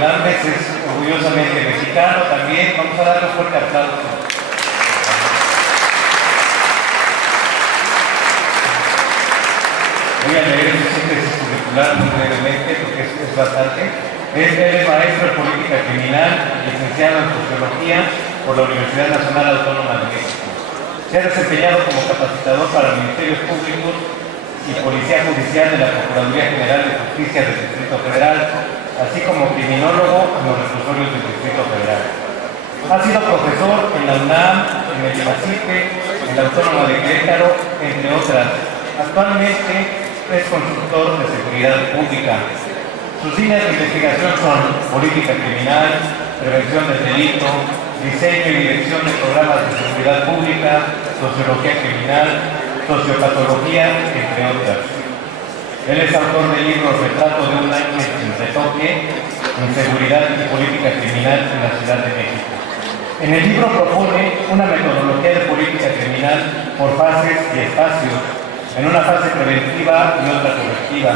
Hernández es orgullosamente mexicano también. Vamos a darle un fuerte aplauso. Voy a leer su síntesis curricular muy brevemente porque es bastante. Él es maestro en política criminal, licenciado en sociología por la Universidad Nacional Autónoma de México. Se ha desempeñado como capacitador para ministerios públicos y policía judicial de la Procuraduría General de Justicia del Distrito Federal, así como criminólogo en los reclusorios del Distrito Federal. Ha sido profesor en la UNAM, en el INACIPE, en la Autónoma de Querétaro, entre otras. Actualmente es consultor de seguridad pública. Sus líneas de investigación son política criminal, prevención del delito, diseño y dirección de programas de seguridad pública, sociología criminal, sociopatología, entre otras. Él es autor del libro Retrato de un ángel sin retoque, Inseguridad y política criminal en la Ciudad de México. En el libro propone una metodología de política criminal por fases y espacios, en una fase preventiva y otra correctiva,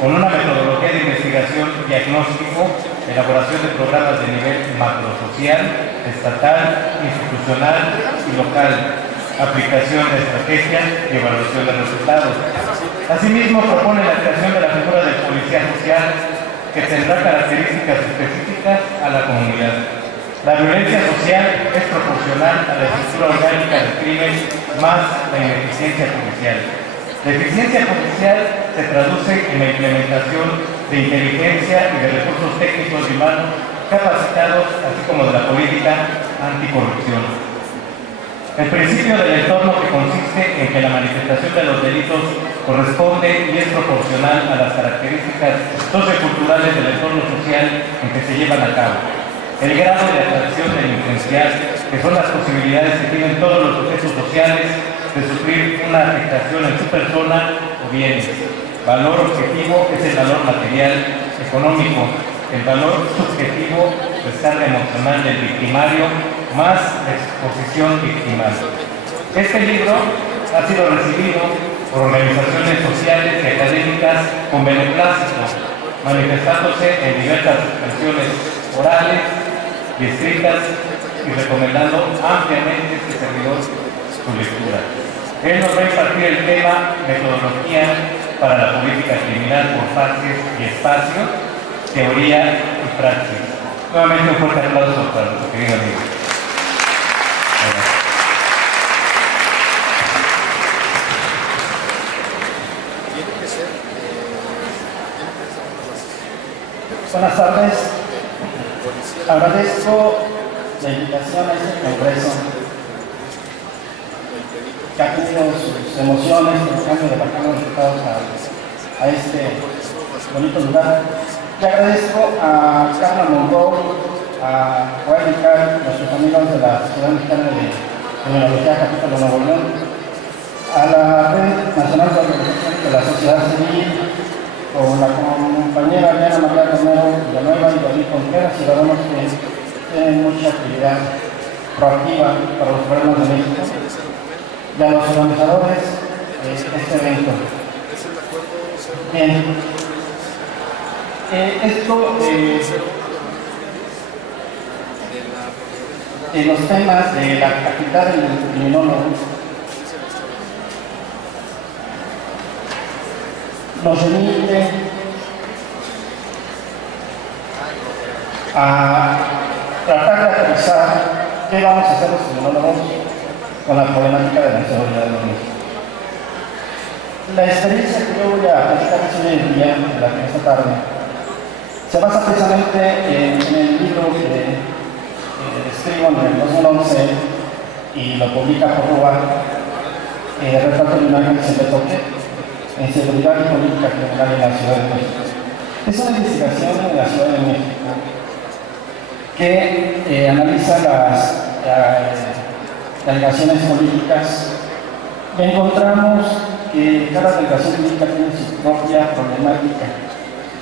con una metodología de investigación, diagnóstico, elaboración de programas de nivel macrosocial, estatal, institucional y local, aplicación de estrategias y evaluación de resultados. Asimismo, propone la creación de la figura del policía social, que tendrá características específicas a la comunidad. La violencia social es proporcional a la estructura orgánica del crimen más la ineficiencia policial. La eficiencia policial se traduce en la implementación de inteligencia y de recursos técnicos y humanos capacitados, así como de la política anticorrupción. El principio del entorno, que consiste en que la manifestación de los delitos corresponde y es proporcional a las características socioculturales del entorno social en que se llevan a cabo. El grado de atracción delincuencial, que son las posibilidades que tienen todos los sujetos sociales de sufrir una afectación en su persona o bienes. Valor objetivo es el valor material, económico. El valor subjetivo es carga emocional del victimario más la exposición victimal. Este libro ha sido recibido por organizaciones sociales y académicas con beneplácito, manifestándose en diversas expresiones orales y escritas y recomendando ampliamente este servidor su lectura. Él nos va a impartir el tema metodología para la política criminal por fases y espacios, teoría y praxis. Nuevamente un fuerte aplauso para nuestro querido amigo. Buenas tardes. Agradezco la invitación a este congreso, que ha tenido sus emociones, el cambio de bacanos resultados a este bonito lugar. Le agradezco a Carla Monroe, a Guaynicar, nuestros amigos de la Sociedad Mexicana de Criminología Capítulo Nuevo León, a la Red Nacional de Organizaciones de la Sociedad Civil, con la compañera Diana María Romero Villanueva y David Contreras, ciudadanos que tienen mucha actividad proactiva para los problemas de México, y a los organizadores de este evento. Bien, esto de los temas de la actividad del criminólogo nos remite a tratar de aterrizar qué vamos a hacer los criminólogos con la problemática de la inseguridad de los niños. La experiencia que yo voy a platicar hoy en día, esta tarde, se basa precisamente en el libro que escribo en el 2011 y lo publica por Rúa, Retrato de un ángel sin retoque, en seguridad y política criminal en la Ciudad de México. Es una investigación en la Ciudad de México que analiza las delegaciones políticas. Encontramos que cada delegación política tiene su propia problemática.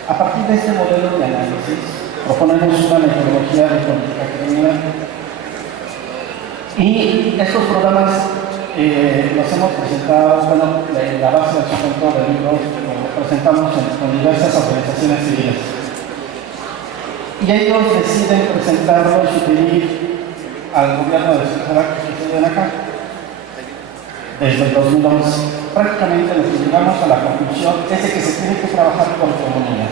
A partir de este modelo de análisis, proponemos una metodología de política criminal. Y estos programas los hemos presentado, bueno, la base del sustento del libro lo presentamos con diversas organizaciones civiles. y ellos deciden presentarlo y sugerir al gobierno de Ciudad que suceden acá desde el 2011. Prácticamente nos llegamos a la conclusión es de que se tiene que trabajar con comunidad.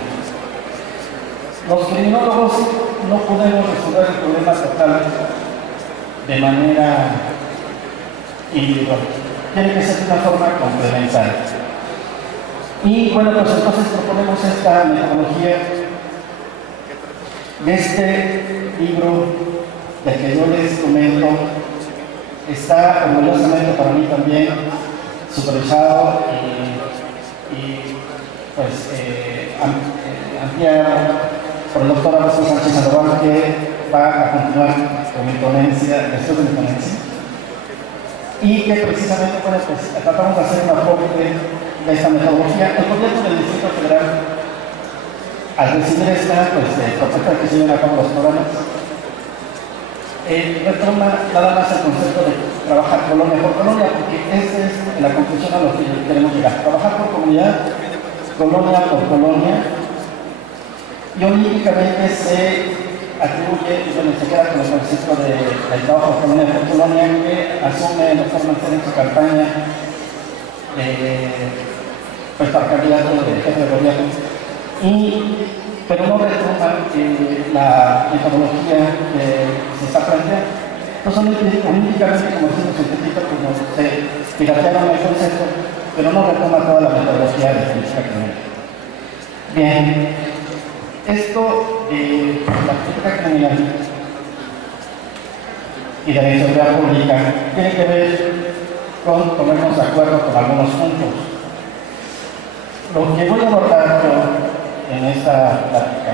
Los criminólogos no podemos resolver el problema total de manera individual. Tiene que ser de una forma complementaria. Y bueno, pues entonces proponemos esta metodología de este libro del que yo les comento. Está orgullosamente para mí también supervisado y pues ampliado por el doctor Augusto Sánchez Sandoval, que va a continuar con mi ponencia, después de mi ponencia, y que precisamente, bueno, pues tratamos de hacer un aporte de esta metodología. El gobierno del Distrito Federal, al recibir esta propuesta que se llevan a cabo los programas, retoma nada más el concepto de trabajar colonia por colonia, porque esa es la conclusión a lo que queremos llegar. Trabajar por comunidad, colonia por colonia, y olímpicamente se atribuye, bueno, se queda con el concepto del trabajo colonia por colonia, que asume el doctor Marcelo en su campaña pues para candidato de jefe de gobierno, pero no retoma la metodología que se está planteando. Entonces, olímpicamente, como decimos científicos, pues se piratearon el concepto, pero no retoma toda la metodología de política criminal. Bien, esto de la política criminal y de la inseguridad pública tiene que ver con ponernos de acuerdo con algunos puntos. Lo que voy a abordar yo en esta plática,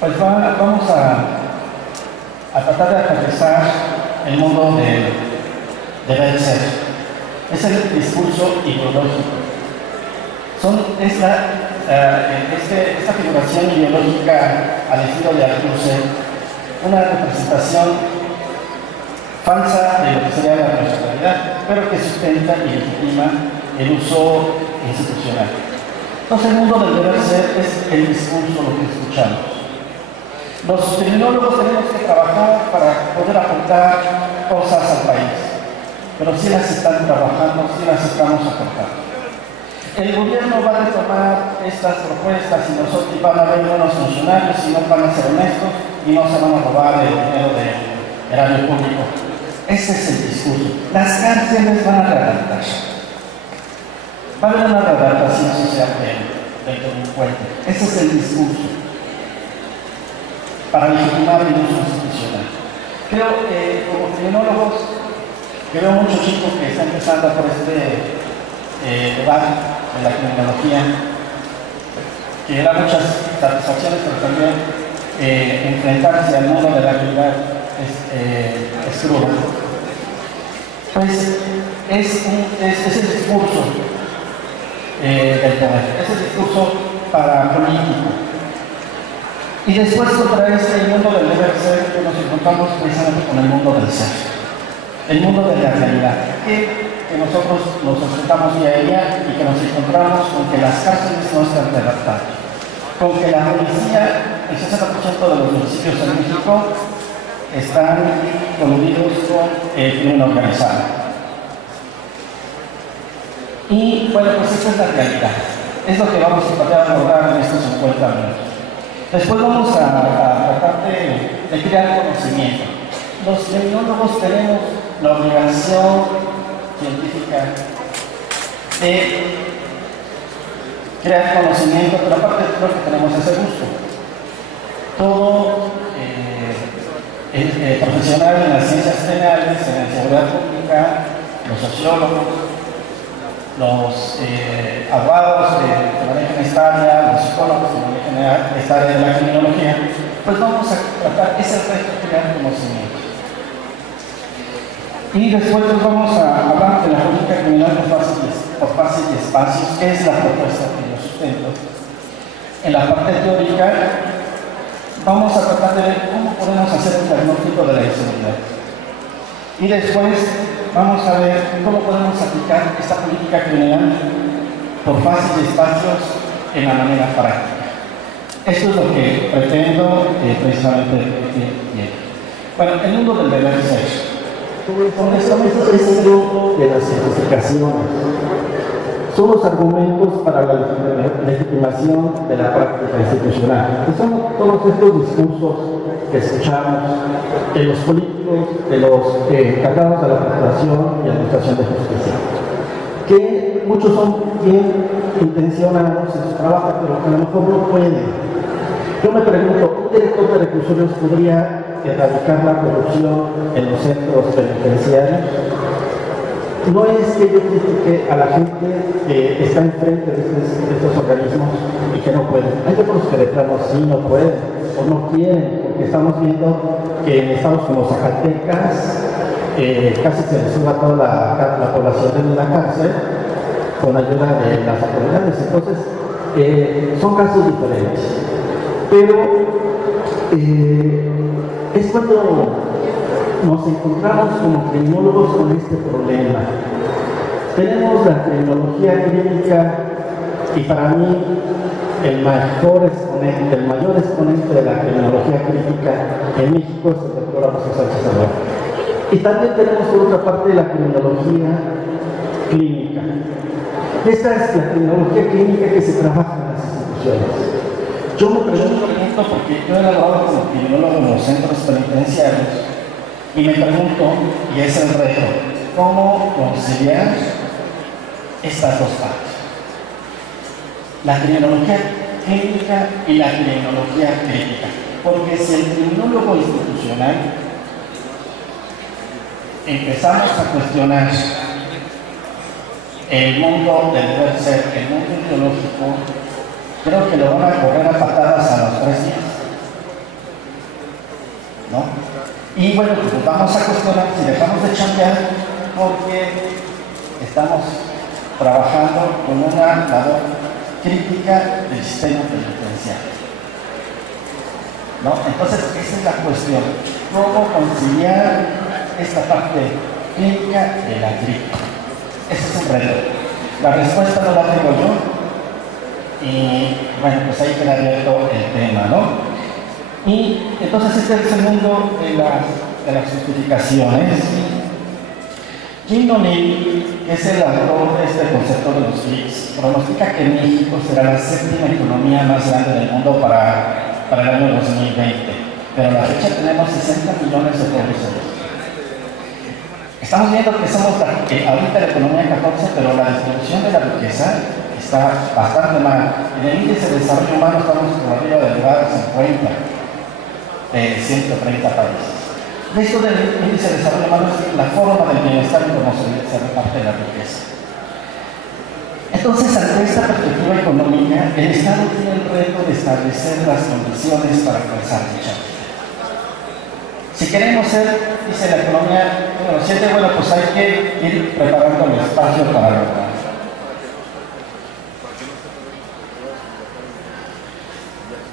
pues vamos a tratar de aterrizar el mundo del ser. Es el discurso ideológico. Esta figuración ideológica al estilo de Althusser, una representación falsa de lo que sería la personalidad, pero que sustenta y legitima el uso institucional. Entonces, el mundo del deber ser es el discurso, lo que escuchamos. Los criminólogos tenemos que trabajar para poder aportar cosas al país, pero sí las están trabajando, sí las estamos aportando. El gobierno va a retomar estas propuestas y nosotros van a ver buenos funcionarios y no van a ser honestos y no se van a robar el dinero del erario público. Ese es el discurso. Las cárceles van a readaptar. Va a haber una readaptación social del delincuente. Ese es el discurso para legitimar el uso institucional. Creo que como criminólogos, que veo muchos chicos que están empezando por este debate de la criminología, que da muchas satisfacciones, pero también enfrentarse al mundo de la realidad es crudo. Pues es el discurso del poder, es el discurso parapolítico. Y después contra el mundo del deber ser, que nos encontramos precisamente con el mundo del ser, el mundo de la realidad, que nosotros nos enfrentamos día a día y que nos encontramos con que las cárceles no están redactadas, con que la policía, el 60% de los municipios en México están coludidos con el crimen organizado. Y bueno, pues esta es la realidad, es lo que vamos a tratar de abordar en estos 50 minutos. Después vamos a tratar de crear conocimiento. Los criminólogos tenemos la obligación científica de crear conocimiento, pero aparte creo que tenemos ese gusto. Todo profesional en las ciencias penales, en la seguridad pública, los sociólogos, los abogados que manejan esta área, los psicólogos que manejan esta área de la criminología, pues vamos a tratar ese reto de crear conocimiento. Y después vamos a hablar de la política criminal por fases y espacios, que es la propuesta que yo sustento. En la parte teórica vamos a tratar de ver cómo podemos hacer un diagnóstico de la inseguridad. Y después vamos a ver cómo podemos aplicar esta política criminal por fases y espacios en la manera práctica. Esto es lo que pretendo precisamente. Bueno, el mundo del deber ser. Honestamente, es el grupo de las simplificaciones. Son los argumentos para la legitimación de la práctica institucional. Y son todos estos discursos que escuchamos de los políticos, de los encargados de la Procuración y Administración de Justicia, que muchos son bien intencionados en su trabajo, pero que a lo mejor no pueden. Yo me pregunto, ¿un director de reclusorios podría erradicar la corrupción en los centros penitenciarios? No es que yo critique a la gente que está enfrente de estos organismos y que no pueden. Hay otros que de plano sí no pueden o no quieren, porque estamos viendo que en estados como Zacatecas casi se les suba toda la población de la cárcel con ayuda de las autoridades. Entonces, son casos diferentes. Pero es cuando nos encontramos como criminólogos con este problema. Tenemos la criminología clínica y para mí el mayor exponente de la criminología clínica en México es el doctor Alfonso Sánchez Alvarado. Y también tenemos por otra parte la criminología clínica. Esta es la criminología clínica que se trabaja en las instituciones. Yo me pregunto porque yo he elaborado como criminólogo en los centros penitenciarios y me pregunto, y es el reto, ¿cómo conciliar estas dos partes? La criminología clínica y la criminología crítica. Porque si el criminólogo institucional empezamos a cuestionar el mundo del deber ser, el mundo ideológico, creo que lo van a correr a patadas a los 3 días, ¿no? Y bueno, pues vamos a cuestionar si dejamos de chambear porque estamos trabajando con una labor crítica del sistema penitenciario, ¿no? Entonces, esa es la cuestión. ¿Cómo conciliar esta parte clínica de la crítica? Ese es un reto. La respuesta no la tengo yo. Y bueno, pues ahí queda abierto el tema, ¿no? Y entonces este es el mundo de las justificaciones. Jim O'Neill, que es el autor de este concepto de los BRICS, pronostica que México será la 7ª economía más grande del mundo para el año 2020, pero a la fecha tenemos 60 millones de pobres. Estamos viendo que somos ahorita la economía 14, pero la distribución de la riqueza está bastante mal. En el índice de desarrollo humano estamos por arriba del lugar 50 de 130 países. Esto del índice de desarrollo humano es la forma del bienestar y cómo se reparte la riqueza. Entonces, ante esta perspectiva económica, el Estado tiene el reto de establecer las condiciones para alcanzar dicha meta. Si queremos ser, dice la economía número 7, bueno, pues hay que ir preparando el espacio para lograrlo.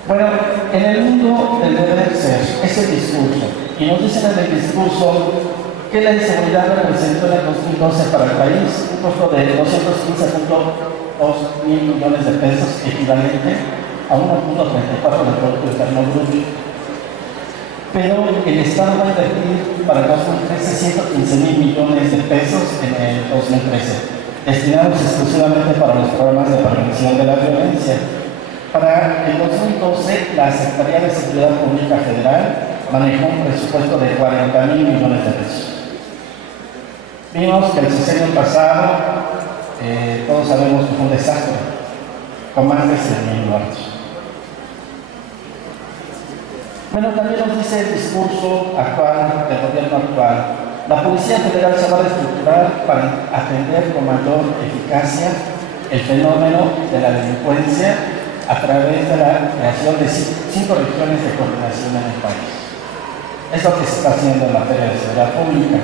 Bueno, en el mundo del deber ser, ese discurso, y nos dicen en el discurso que la inseguridad representó en el 2012 para el país un costo de 215.2 mil millones de pesos, equivalente a 1.34 del Producto Interno Bruto. Pero el Estado va a invertir para el 2013 115 mil millones de pesos en el 2013, destinados exclusivamente para los programas de prevención de la violencia. Para el 2012, la Secretaría de Seguridad Pública Federal manejó un presupuesto de 40 mil millones de pesos. Vimos que el sexenio pasado, todos sabemos que fue un desastre, con más de 100.000 muertos. Bueno, también nos dice el discurso actual del gobierno actual. La Policía Federal se va a reestructurar para atender con mayor eficacia el fenómeno de la delincuencia a través de la creación de 5 regiones de coordinación en el país. Es lo que se está haciendo en materia de seguridad pública.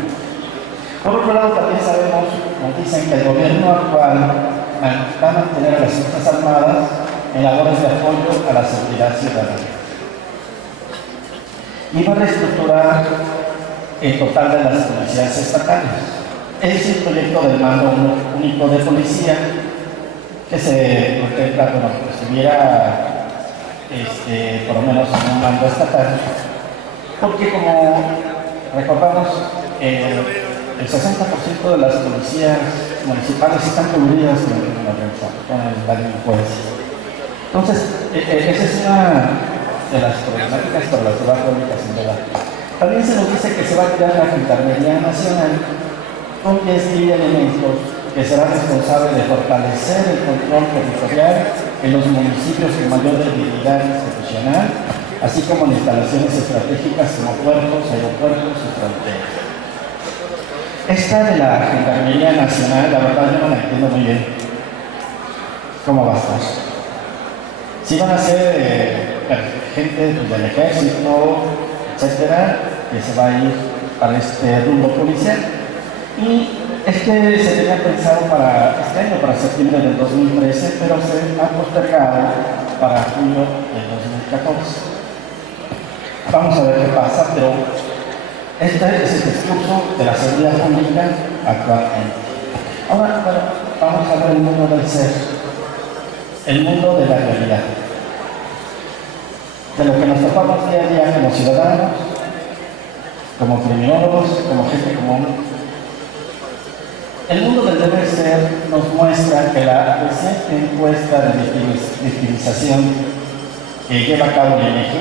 Por otro lado, también sabemos, nos dicen que el gobierno actual va a mantener a las Fuerzas Armadas en labores de apoyo a la seguridad ciudadana. Y va a reestructurar el total de las policías estatales. Es el proyecto del mando único de policía que se contempla, bueno, que estuviera por lo menos en un mando estatal, porque como recordamos, el 60% de las policías municipales están coludidas con el crimen organizado, con la delincuencia. Entonces, esa es una de las problemáticas para la seguridad pública, sin duda. También se nos dice que se va a crear la Gendarmería Nacional con 10.000 elementos que será responsable de fortalecer el control territorial en los municipios con mayor debilidad institucional, así como en instalaciones estratégicas como puertos, aeropuertos y fronteras. Esta de la Gendarmería Nacional, la verdad yo no la entiendo muy bien cómo va a estar. Si van a ser gente del ejército, etcétera, que se va a ir para este rumbo policial. Y se tenía pensado para este año, para septiembre del 2013, pero se ha postergado para julio del 2014. Vamos a ver qué pasa, pero este es el discurso de la seguridad pública actualmente. Ahora, bueno, vamos a ver el mundo del ser, el mundo de la realidad, de lo que nos topamos día a día como ciudadanos, como criminólogos, como gente común. El mundo del deber ser nos muestra que la reciente encuesta de victimización que lleva a cabo el INEGI,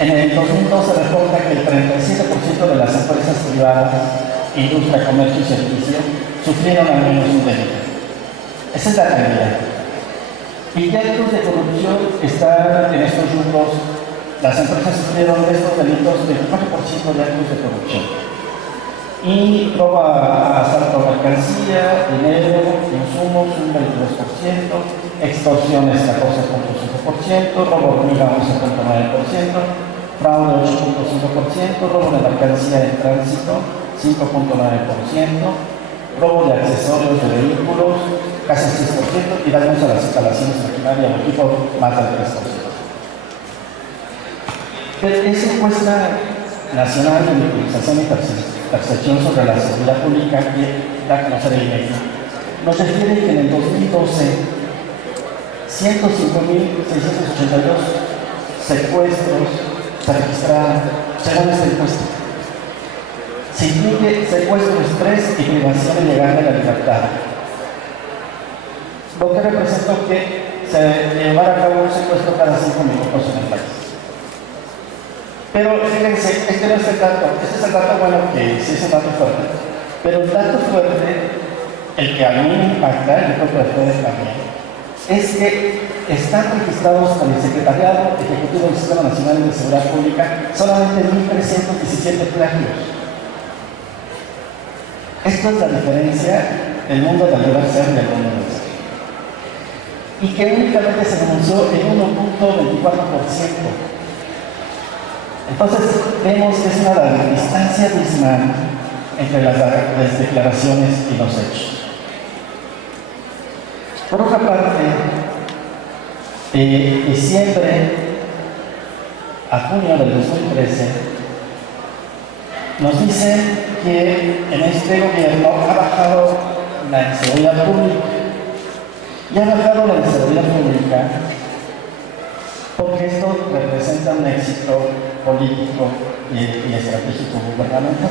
en el 2012 reporta que el 37% de las empresas privadas, industria, comercio y servicio, sufrieron al menos un delito. Esa es la realidad. Y actos de corrupción están en estos rubros. Las empresas sufrieron de estos delitos 24% de actos de corrupción. Y robo a asalto a mercancía, dinero, insumos, un 22%, extorsiones 14.5%, robo hormiga 11.9%, fraude 8.5%, robo de mercancía en tránsito 5.9%, robo de accesorios de vehículos casi 6% y daños a las instalaciones maquinarias o equipo más del 3%. Esa encuesta nacional de victimización y percepción sobre la seguridad pública que da a conocer el INEGI nos refiere que en el 2012 105.682 secuestros se registraron según esta encuesta. Se incluye secuestro, estrés y privación ilegal de la libertad, lo que representa que se llevará a cabo un secuestro cada 5 minutos en el país. Pero fíjense, este no es el dato, este es el dato bueno, que sí es un dato fuerte, pero el dato fuerte, el que a mí me impacta, y yo creo que a ustedes también, es que están registrados por el Secretariado Ejecutivo del Sistema Nacional de Seguridad Pública solamente 1.317 plagios. Esto es la diferencia del mundo del deber ser y del mundo del ser. Y que únicamente se denunció en 1.24%. Entonces, vemos que es una distancia abismal entre las declaraciones y los hechos. Por otra parte, de diciembre a junio del 2013, nos dicen que en este gobierno ha bajado la inseguridad pública. Y ha bajado la inseguridad pública porque esto representa un éxito político y estratégico gubernamental.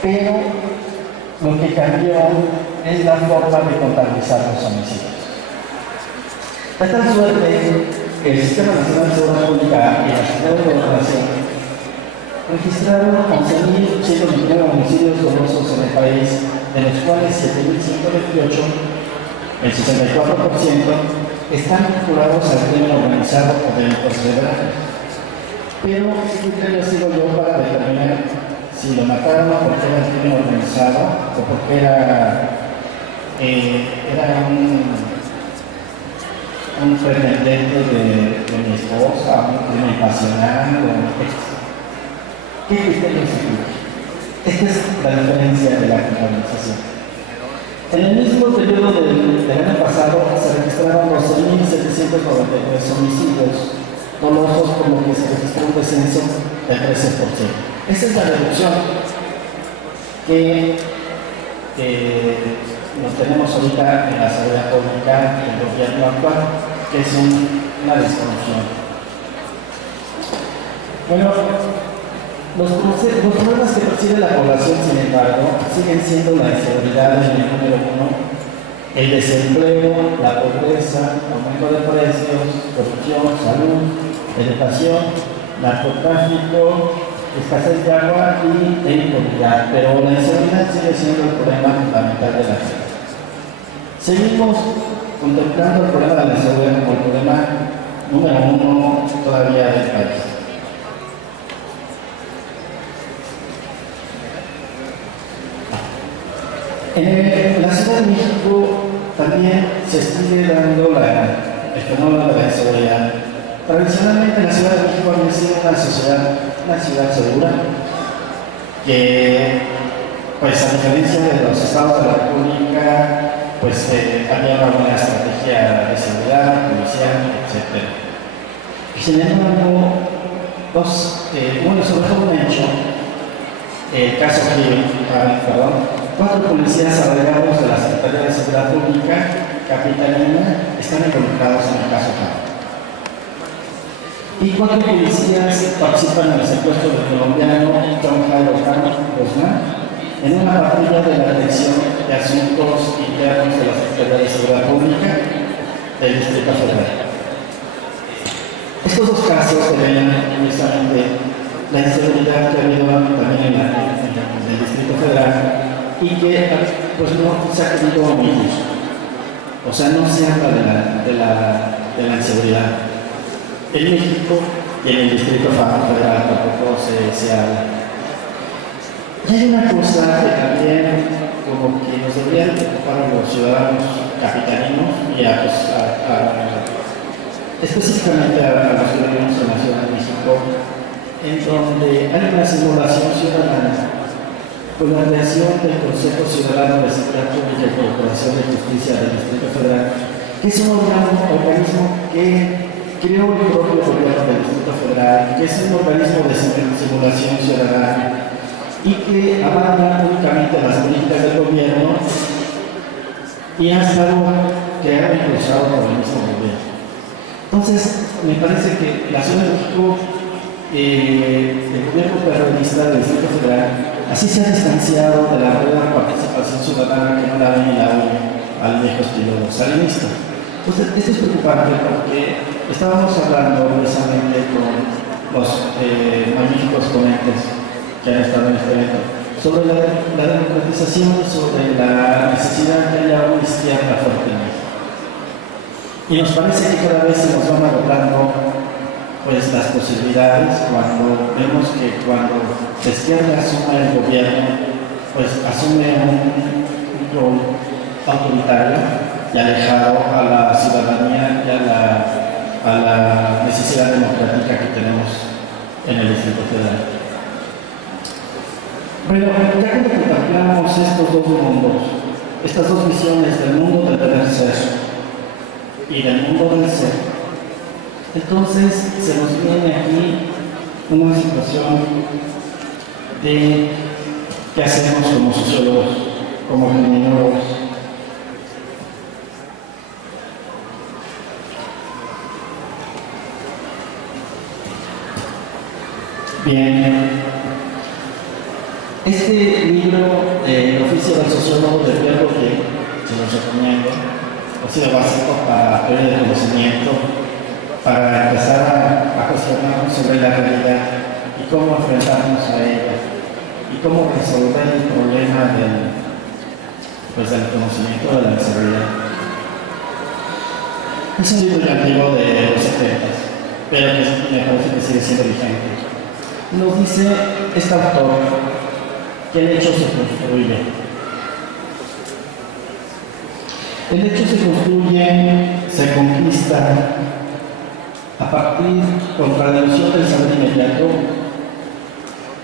Pero lo que cambió es la forma de contabilizar los homicidios. De tal suerte que el Sistema Nacional de Seguridad Pública y la Secretaría de Gobernación registraron 11.129 homicidios dolosos en el país, de los cuales 7.128, el 64%, están vinculados al crimen organizado o delitos federales. Pero ¿qué criterio sigo yo para determinar si lo mataron porque era crimen organizado o porque era un pretendente de mi esposa, un crimen pasional o ¿qué criterio sigo? Esta es la diferencia de la criminalización. En el mismo periodo del año pasado se registraron 12.793 homicidios dolosos, por lo que se registró un descenso del 13%. Esa es la reducción que nos tenemos ahorita en la seguridad pública del gobierno actual. que es una disfunción. Bueno, los problemas que percibe la población, sin embargo, siguen siendo la inseguridad en el número uno, el desempleo, la pobreza, aumento de precios, corrupción, salud, educación, narcotráfico, escasez de agua y inseguridad. Pero la inseguridad sigue siendo el problema fundamental de la gente. Seguimos contemplando el problema de la inseguridad como el problema número uno todavía del país. En la Ciudad de México también se sigue dando el fenómeno de la inseguridad. Tradicionalmente la Ciudad de México había sido una ciudad segura, que pues a diferencia de los estados de la República, pues había una buena estrategia de seguridad, policial, etc. Sin embargo, sobre todo un hecho, el caso Gil, 4 policías agregados de la Secretaría de Seguridad Pública capitalina están involucrados en el caso Gil. Y 4 policías participan en el secuestro del colombiano John Jairo Guzmán en una patrulla de la Dirección de Asuntos Internos de la Secretaría de Seguridad Pública del Distrito Federal. Estos 2 casos revelan precisamente la inseguridad que ha habido también en el Distrito Federal y que pues no se ha querido omitir. O sea, no se habla de la inseguridad. En México y en el Distrito Federal tampoco se habla. Y hay una cosa que también como que nos debería preocupar a los ciudadanos capitalinos y específicamente a los que vivimos en la Ciudad de México, en donde hay una simulación ciudadana con la creación del Consejo Ciudadano de Seguridad Pública y Procuración de Justicia del Distrito Federal, que es un organismo que creó el propio gobierno del Distrito Federal, que es un organismo de simulación ciudadana y que avala únicamente las políticas del gobierno y ha estado creado y impulsado por el mismo gobierno. Entonces, me parece que la Ciudad de México, el gobierno federalista del Distrito Federal, así se ha distanciado de la verdadera participación ciudadana que no la ven y la oye al viejo estilo salinista. Entonces, esto es preocupante porque estábamos hablando precisamente con los magníficos ponentes que han estado en este evento sobre la democratización, sobre la necesidad de que haya una izquierda fuerte en México. Y nos parece que cada vez se nos van agotando pues, las posibilidades cuando vemos que cuando la izquierda asume el gobierno, pues asume un rol autoritario y alejado a la ciudadanía y a la necesidad democrática que tenemos en el Distrito Federal. Bueno, ya que contemplamos estos 2 mundos, estas 2 visiones del mundo del deber ser y del mundo del ser, entonces se nos viene aquí una situación de qué hacemos como sociólogos, como criminólogos. Bien, este libro, El oficio del sociólogo de Pierre Bourdieu, se los recomiendo, ha sido básico para teoría de conocimiento, para empezar a cuestionarnos sobre la realidad y cómo enfrentarnos a ella y cómo resolver el problema del conocimiento de la inseguridad. Es un libro antiguo de los 70, pero que me parece que sigue siendo vigente. Nos dice este autor que el hecho se construye. El hecho se construye, se conquista a partir contra la ilusión del saber inmediato,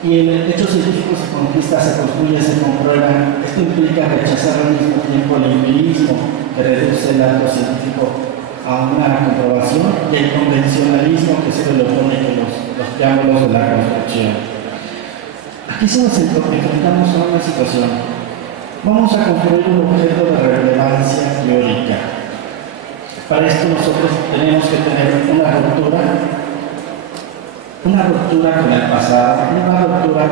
y el hecho científico se conquista, se construye, se comprueba. Esto implica rechazar al mismo tiempo el empirismo que reduce el acto científico a una comprobación y el convencionalismo que se le opone con los triángulos de la construcción. Aquí se nos enfrentamos a una situación. Vamos a construir un objeto de relevancia teórica. Para esto nosotros tenemos que tener una ruptura con el pasado, una ruptura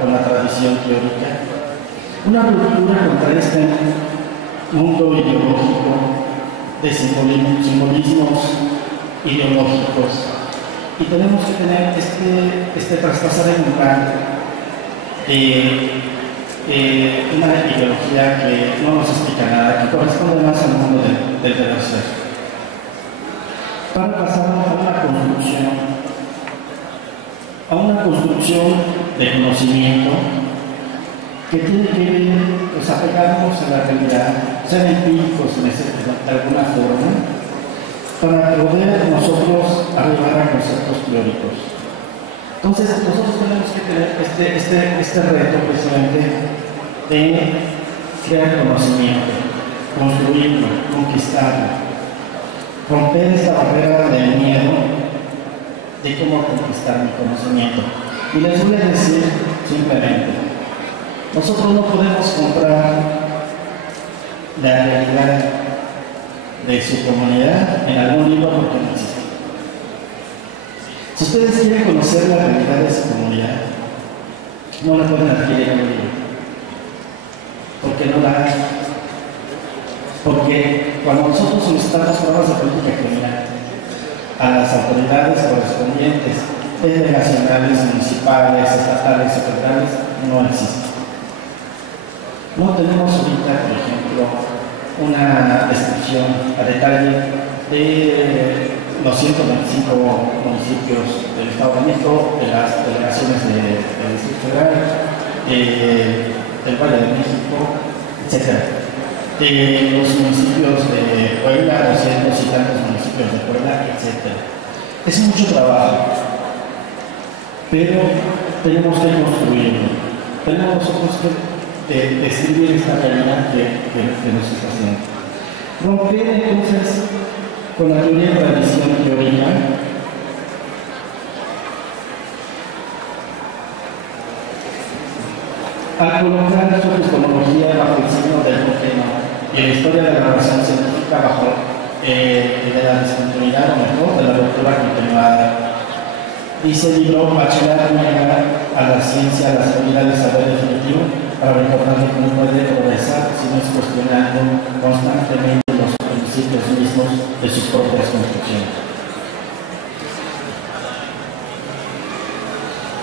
con la tradición teórica, una ruptura contra este mundo ideológico de simbolismos ideológicos. Y tenemos que tener traspasar el umbral de una ideología que no nos explica nada, que corresponde más al mundo del deber ser. Para pasar a una construcción de conocimiento que tiene que ver, pues, apegarnos a la realidad, ser empíricos de alguna forma, para poder nosotros arribar a conceptos teóricos. Entonces, nosotros tenemos que tener este reto precisamente de crear conocimiento, construirlo, conquistarlo, romper esta barrera del miedo de cómo conquistar mi conocimiento. Y les voy a decir simplemente, nosotros no podemos comprar la realidad de su comunidad en algún libro porque no existe. Si ustedes quieren conocer la realidad de su comunidad, no la pueden adquirir en un libro, porque no la hay. Porque cuando nosotros solicitamos programas de política criminal a las autoridades correspondientes, desde nacionales, municipales, estatales y federales, no existe. No tenemos ahorita, por ejemplo, una descripción a detalle de los 125 municipios del Estado de México, de las delegaciones del Distrito Federal, del Valle de México, etc. De los municipios de Puebla, 200 y tantos municipios de Puebla, etc. Es mucho trabajo, pero tenemos que construirlo. Tenemos nosotros que describir esta realidad que nos está haciendo. Romper entonces con la teoría de tradición teórica, al colocar su epistemología bajo el signo del problema y la historia de la narración científica bajo de la discontinuidad, o mejor, de la ruptura continuada. Dice el libro, Bachiller niega a la ciencia la seguridad del saber definitivo para recordar que no puede progresar si no es cuestionando constantemente los principios mismos de sus propias construcciones.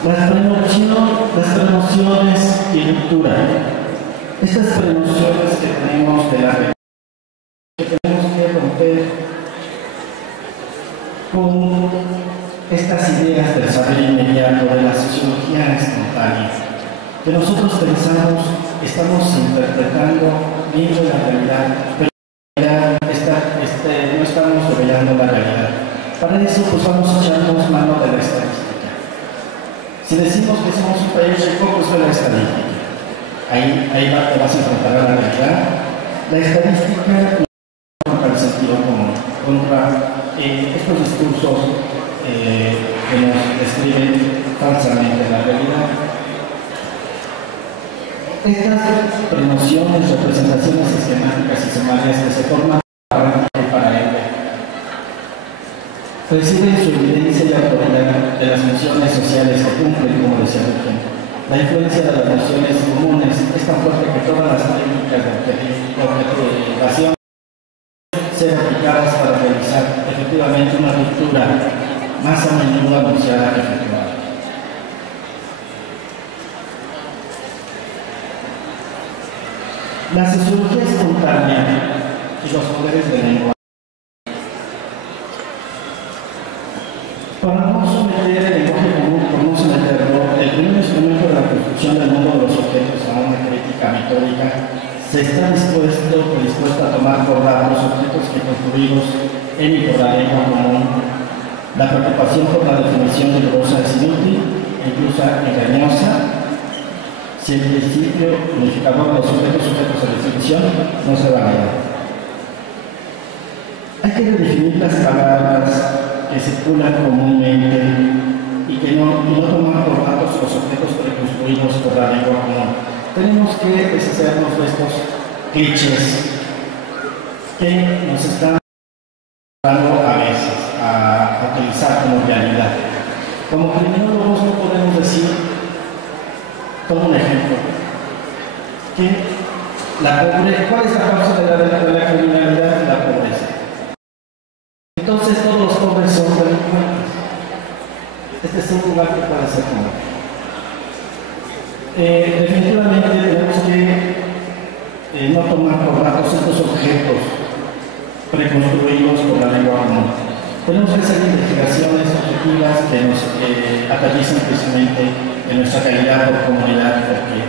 Las promociones y ruptura. Estas promociones que tenemos de la que tenemos que romper con estas ideas del saber inmediato, de la sociología espontánea, que nosotros pensamos, estamos interpretando, viendo la realidad, pero no estamos revelando la realidad. Para eso, pues vamos a echarnos mano de la estadística. Si decimos que somos un país rico, pues ve la estadística. Ahí te vas a enfrentar a la realidad. La estadística no contra el sentido común, contra estos discursos que nos describen falsamente la realidad. Estas promociones, representaciones sistemáticas y sumarias que se forman para él reciben su evidencia y autoridad de las funciones sociales que cumplen, como decía Virgen. La influencia de las nociones comunes es tan fuerte que todas las técnicas de objetivación sean aplicadas para realizar efectivamente una ruptura más a menudo anunciada que efectuada. La sociología espontánea y los poderes de lengua. Para no someter el lenguaje común, por no someterlo, el primer instrumento de la construcción del mundo de los objetos a una crítica metódica se está predispuesto a tomar por dado los objetos que construimos en y por la lengua común. La preocupación por la definición rigurosa es inútil e incluso engañosa si el principio unificador de los sujetos sujetos a definición no se va a dar. Hay que redefinir las palabras que circulan comúnmente y no tomar por datos los objetos preconstruidos por la lengua común. Tenemos que deshacernos de estos clichés que nos están a veces a utilizar como realidad. Como criminólogos no podemos decir, como un ejemplo, que la pobreza, ¿cuál es la causa de la criminalidad? La pobreza. Entonces todos los pobres son delincuentes. Este es un lugar que puede ser común. Definitivamente tenemos que no tomar por datos estos objetos preconstruidos por la lengua común. Tenemos que hacer investigaciones objetivas que nos aterrizan precisamente en nuestra calidad por comunidad, porque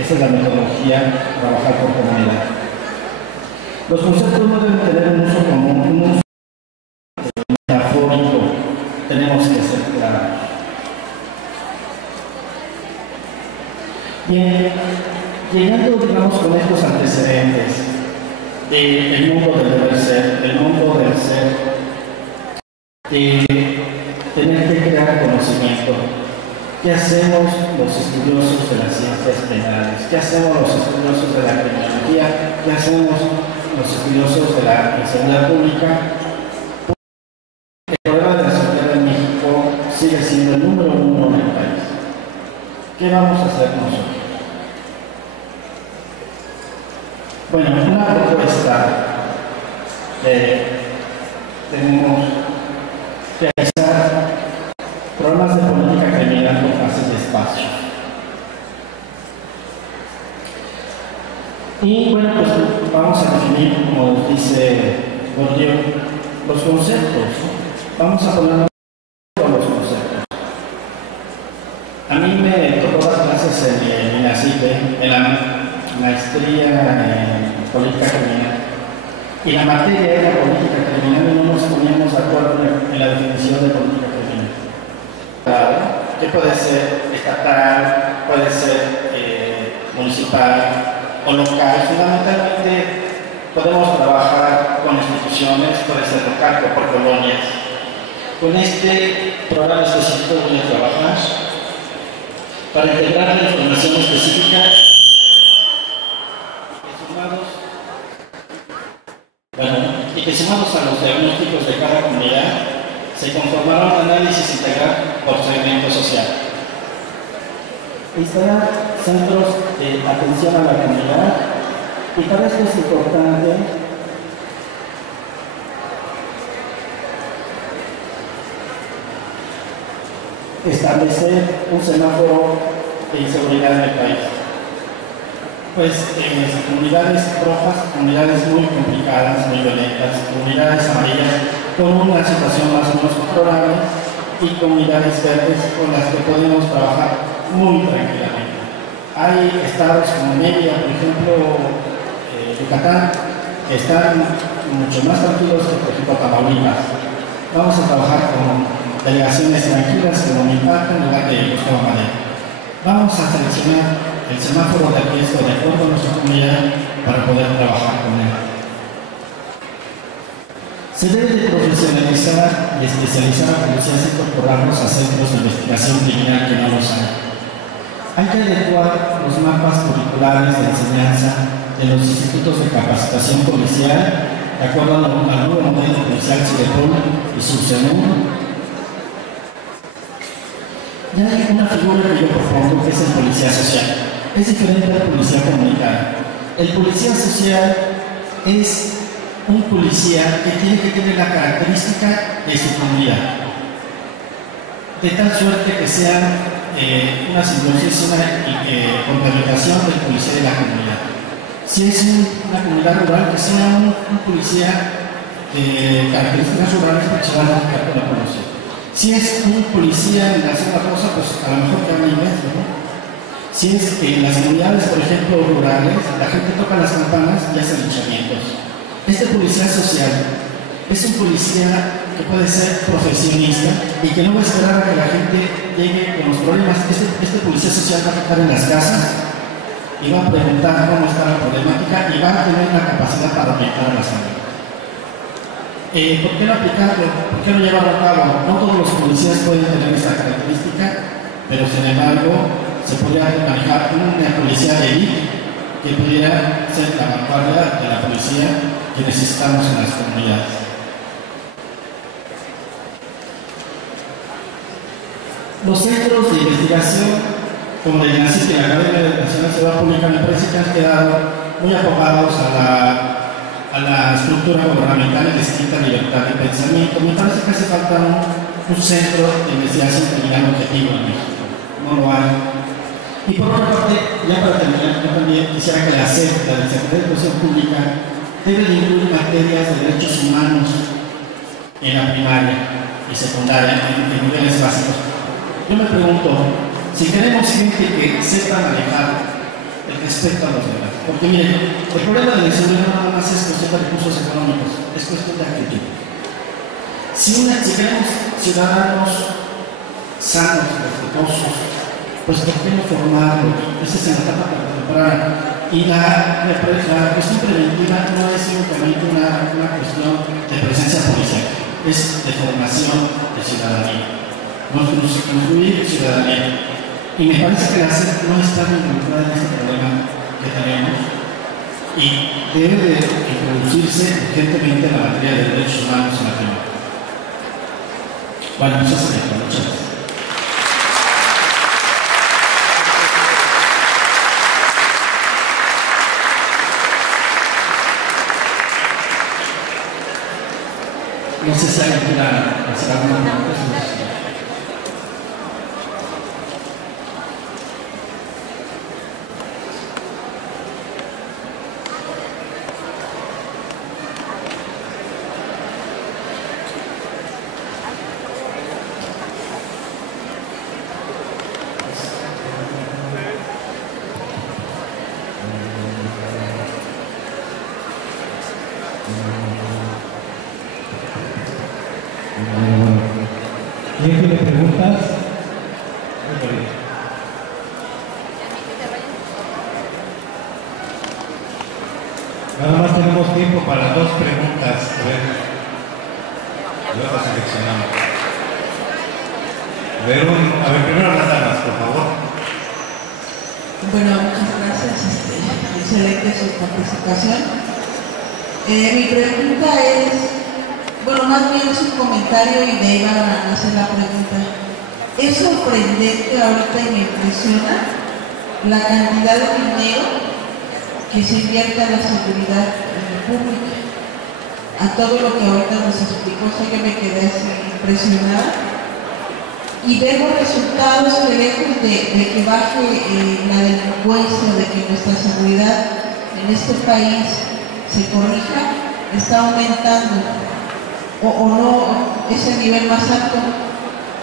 esa es la metodología, trabajar por comunidad. Los conceptos no deben tener un uso común, un uso metafórico, tenemos que ser claros. Bien, llegando, digamos, con estos antecedentes del mundo del deber ser, del mundo del ser, de tener que crear conocimiento. ¿Qué hacemos los estudiosos de las ciencias penales? ¿Qué hacemos los estudiosos de la criminología? ¿Qué hacemos los estudiosos de la seguridad pública? El problema de la seguridad en México sigue siendo el número uno en el país. ¿Qué vamos a hacer nosotros? Bueno, una propuesta tenemos que realizar programas de política criminal con fases de espacio. Y bueno, pues vamos a definir, como dice Bourdieu, los conceptos. Vamos a poner los conceptos. A mí me tocó dar clases en INACIPE, en la maestría en política criminal. Y la materia era política criminal y no nos poníamos de acuerdo en la definición de política criminal. Que puede ser estatal, puede ser municipal o local. Fundamentalmente podemos trabajar con instituciones, puede ser local o por colonias. Con este programa específico voy a trabajar para integrar la información específica y que sumados a los diagnósticos de cada comunidad, se conformará un análisis integral por segmento social. Instalar centros de atención a la comunidad, y para esto es importante establecer un semáforo de inseguridad en el país. Pues comunidades rojas, comunidades muy complicadas, muy violentas, comunidades amarillas con una situación más o menos controlable y comunidades verdes con las que podemos trabajar muy tranquilamente. Hay estados como Mérida, por ejemplo, Yucatán, que están mucho más tranquilos que, por ejemplo, Tamaulipas. Vamos a trabajar con delegaciones tranquilas como Milpaca en lugar de Gustavo Madero. Vamos a seleccionar el semáforo de riesgo de acuerdo a nuestra comunidad para poder trabajar con él. Se debe de profesionalizar y especializar a policías y incorporarlos a centros de investigación criminal que no los hay. Hay que adecuar los mapas curriculares de enseñanza de los institutos de capacitación policial de acuerdo al nuevo modelo policial CIDEPOL y SUBSEMUR. Ya hay una figura que yo propongo, que es el policía social. Es diferente al policía comunitario. El policía social es un policía que tiene que tener la característica de su comunidad, de tal suerte que sea una simbiosis, una complementación del policía de la comunidad. Si es una comunidad rural, que sea un policía de características rurales, que se van a buscar con la población. Si es un policía en la zona rosa, pues a lo mejor que habla inglés, ¿no? Si es en las comunidades, por ejemplo, rurales, la gente toca las campanas y hace linchamientos. Este policía social es un policía que puede ser profesionista y que no va a esperar a que la gente llegue con los problemas. Este policía social va a estar en las casas y va a preguntar cómo está la problemática y va a tener la capacidad para orientar a la salud. ¿Por qué no aplicarlo? ¿Por qué no llevarlo a cabo? No todos los policías pueden tener esa característica, pero sin embargo se podría manejar una policía de élite que pudiera ser la vanguardia de la policía que necesitamos en las comunidades. Los centros de investigación, como el INACIT y la Academia Nacional de Seguridad Pública, me parece que han quedado muy apogados a la estructura gubernamental y distinta libertad de pensamiento. Me parece que hace falta un centro de investigación que tenga objetivo en México. No lo hay. Y por otra parte, ya para terminar, yo también quisiera que la SEP, la Secretaría de Educación Pública, debe de incluir materias de derechos humanos en la primaria y secundaria, en niveles básicos. Yo me pregunto, si queremos gente que sepa manejar el respeto a los demás, porque miren, el problema de la inseguridad no nada más es cuestión de recursos económicos, es cuestión de actitud. Si queremos ciudadanos sanos, respetuosos, pues ¿por qué no formarlos? Esa es la etapa temprana. Y la cuestión preventiva no es únicamente una cuestión de presencia policial, es de formación de ciudadanía, construir ciudadanía. Y me parece que la SEP no está involucrada en este problema que tenemos y debe de introducirse urgentemente en la materia de derechos humanos en la primaria. Bueno, muchas gracias. No sé si alguien quiera hacer alguna pregunta. ¿Quién tiene preguntas? Nada más tenemos tiempo para 2 preguntas. A ver, luego seleccionamos. A ver, primero las damas, por favor. Bueno, muchas gracias. Excelente su participación. Mi pregunta es, bueno, más bien es un comentario y de ahí van a hacer la pregunta. Es sorprendente ahorita y me impresiona la cantidad de dinero que se invierte en la seguridad pública. A todo lo que ahorita nos explicó, sé que me quedé así impresionada. Y vemos resultados que lejos de que baje la delincuencia, de que nuestra seguridad en este país se corrija, está aumentando. O no es el nivel más alto.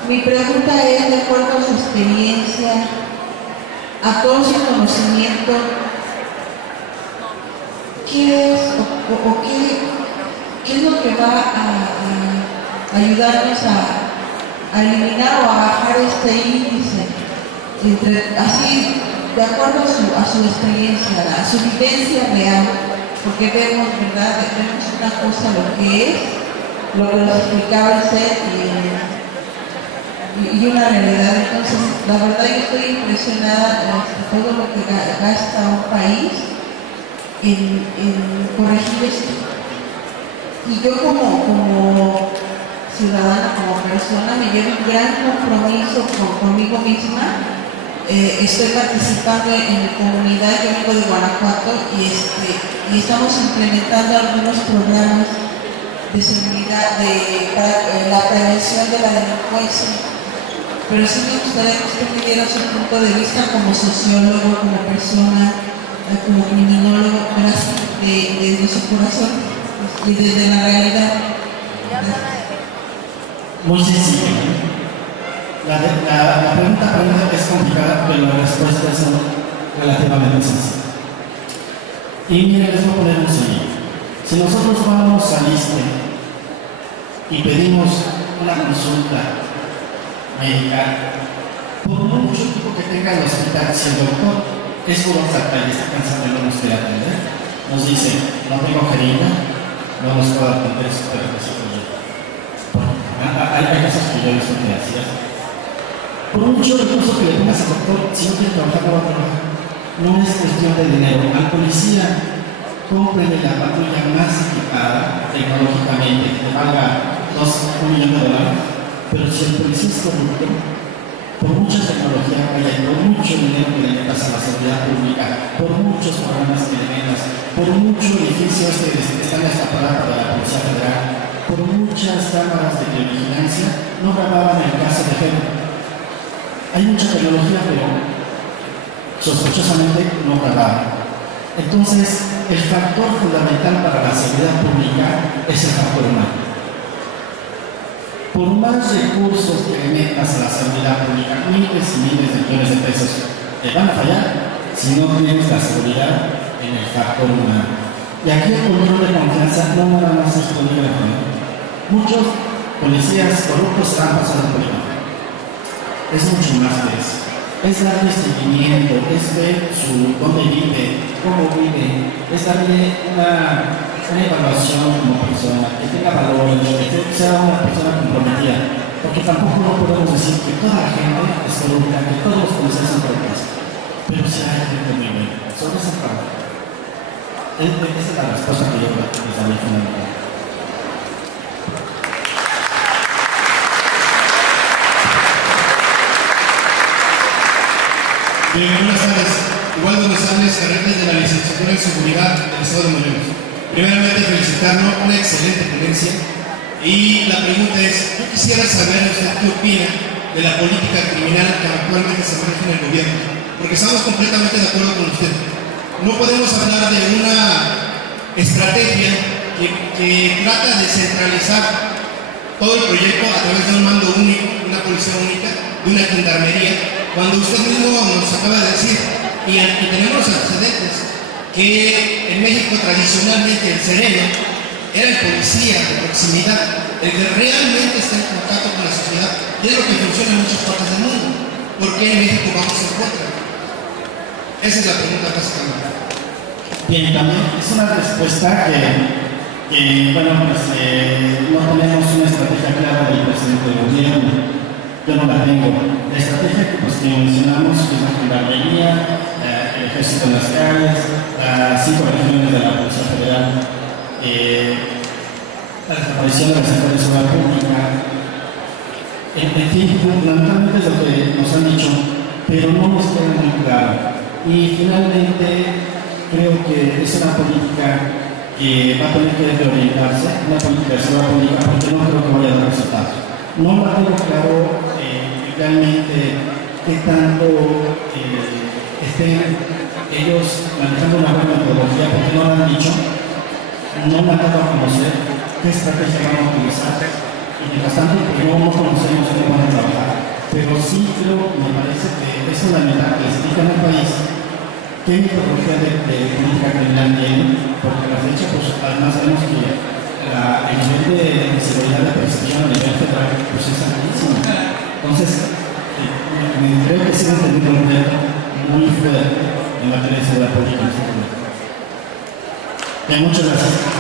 Mi pregunta es, de acuerdo a su experiencia, a todo su conocimiento, ¿qué es o qué es lo que va a ayudarnos a eliminar o a bajar este índice? Así, de acuerdo a su experiencia, a su vivencia real, porque vemos, ¿verdad? Vemos una cosa, lo que es, lo que nos explicaba el SET y una realidad. Entonces, la verdad yo estoy impresionada de todo lo que gasta un país en corregir esto. Y yo como ciudadana, como persona, me llevo un gran compromiso conmigo misma. Estoy participando en mi comunidad, yo vengo de Guanajuato y estamos implementando algunos programas de seguridad, para la prevención de la delincuencia. Pero sí me gustaría que usted me diera su punto de vista como sociólogo, como persona, como criminólogo, pero así desde su corazón y desde la realidad. Muy sencillo. La pregunta es complicada, pero las respuestas son relativamente sencillas. Y miren, les voy a poner un sencillo. Si nosotros vamos al ISSSTE y pedimos una consulta médica, por mucho tiempo que tenga el hospital, si el doctor es burócrata y está cansado y no nos quiere atender, nos dice, no tengo jeringa, no nos puedo atender, pero necesito yo. Hay cosas que yo he visto que hacías. Por mucho recurso que le pongas al doctor, si no quiere trabajar, no va a trabajar. No es cuestión de dinero. Al policía, compren la patrulla más equipada tecnológicamente, que te valga $1 millón, pero si el policía es corrupto, por mucha tecnología que hay, por mucho dinero que le metas a la seguridad pública, por muchos programas que le metas, por muchos edificios que están en esta parada de la Policía Federal, por muchas cámaras de videovigilancia, no grababan el caso de Pedro. Hay mucha tecnología, pero sospechosamente no grababan. Entonces, el factor fundamental para la seguridad pública es el factor humano. Por más recursos que le metas a la seguridad pública, miles y miles de millones de pesos, te van a fallar si no tienes la seguridad en el factor humano. Y aquí el control de confianza no nada más es polígrafo. Muchos policías corruptos han pasado por polígrafo. Es mucho más que eso. Es darle seguimiento, es ver dónde vive, cómo vive, es darle una evaluación como persona, que tenga valores, que sea una persona comprometida, porque tampoco no podemos decir que toda la gente es corrupta, que todos los policías son corruptos, pero sí hay gente muy buena, sobre esa parte. Esa es la respuesta que yo les daría fundamental. Bien, buenas tardes. Igual González Carretes de la Licenciatura en Seguridad del Estado de Morelos. Primeramente felicitarlo, una excelente ponencia. Y la pregunta es, yo quisiera saber usted qué opina de la política criminal que actualmente se maneja en el gobierno, porque estamos completamente de acuerdo con usted. No podemos hablar de una estrategia que trata de centralizar todo el proyecto a través de un mando único, una policía única, de una gendarmería, cuando usted mismo nos acaba de decir, y tenemos los antecedentes, que en México tradicionalmente el sereno era el policía de proximidad, el que realmente está en contacto con la sociedad, y es lo que funciona en muchas partes del mundo. ¿Por qué en México vamos en contra? Esa es la pregunta básicamente. Bien, también es una respuesta bueno, pues no tenemos una estrategia clara del presidente del gobierno. Yo no la tengo. La estrategia que mencionamos, que es la gendarmería, el ejército en las calles, las 5 regiones de la Policía Federal, la desaparición de la Secretaría de Seguridad Pública, en fin, fundamentalmente es lo que nos han dicho, pero no nos queda muy claro. Y finalmente creo que es una política que va a tener que reorientarse, una política de seguridad pública, porque no creo que vaya a dar resultados. No la tengo claro realmente qué tanto estén ellos manejando una buena metodología, porque no lo han dicho, no me han dado a conocer qué estrategia van a utilizar, y mientras tanto pues no conocemos cómo van a trabajar, pero sí creo, me parece que es fundamental que expliquen al país qué metodología de política criminal tienen, porque a la fecha pues además sabemos que el nivel de seguridad de percepción a nivel federal pues es altísimo. Entonces, creo que siguen teniendo un reto muy fuerte en materia de seguridad pública en este momento. Muchas gracias.